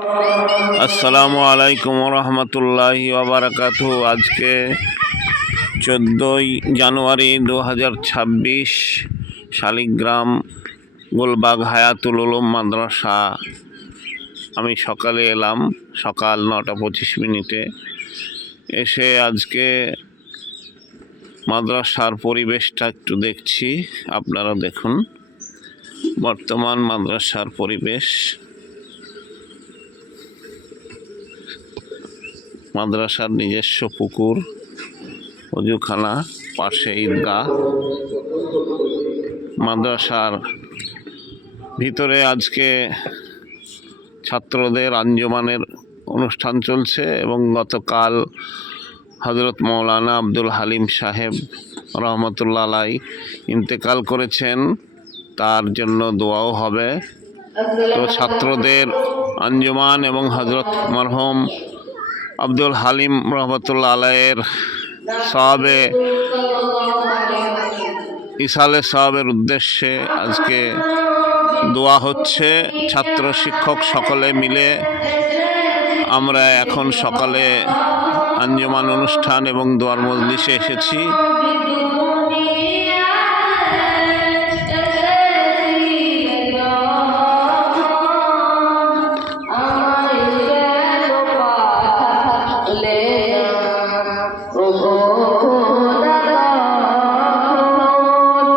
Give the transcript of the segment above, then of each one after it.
আসসালামু আলাইকুম রহমতুল্লাহি ওয়া বারাকাতুহু। আজকে 14ই জানুয়ারি 2026, শালিগ্রাম গোলবাগ হায়াতুল উলুম মাদ্রাসা। আমি সকালে এলাম, সকাল 9টা 25 এসে আজকে মাদ্রাসার পরিবেশটা একটু দেখছি। আপনারা দেখুন বর্তমান মাদ্রাসার পরিবেশ। মাদ্রাসার নিজস্ব পুকুর, অজুখানা, পাশে ঈদগাহ। মাদ্রাসার ভিতরে আজকে ছাত্রদের আঞ্জুমানের অনুষ্ঠান চলছে এবং গতকাল হযরত মাওলানা আব্দুল হালিম সাহেব রহমতুল্লাহ আলাই ইন্তেকাল করেছেন, তার জন্য দোয়াও হবে। তো ছাত্রদের আঞ্জুমান এবং হযরত মরহুম আব্দুল হালিম রহমতুল্লাহ আলাইয়ের সওয়াবে ইসালে সওয়াবের উদ্দেশ্যে আজকে দোয়া হচ্ছে। ছাত্র শিক্ষক সকলে মিলে আমরা এখন সকালে আঞ্জুমান অনুষ্ঠান এবং দোয়ার মজলিসে এসেছি।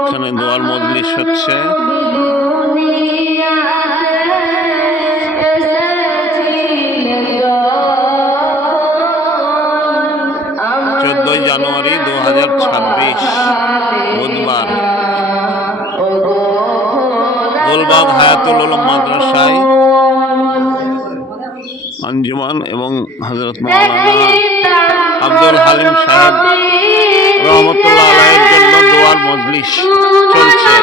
এখানে দোয়ার মজলিস হচ্ছে। 14ই জানুয়ারি 2026 বুধবার গোলবাগ হায়াতুল উলুম মাদ্রাসায় আঞ্জুমান এবং হযরত মাওলানা আব্দুল হালিম সাহেব রহমতুল্লাহ আলাইহির জন্য দোয়ার মজলিস চলছে।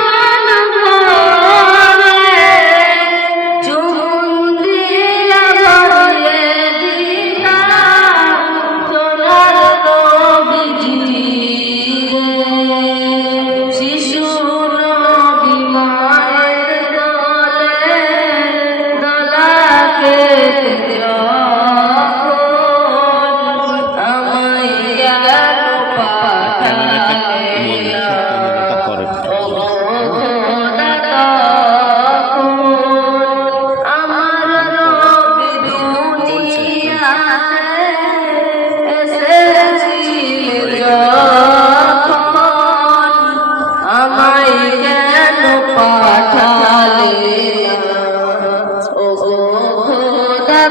পাঠালে ও খোদা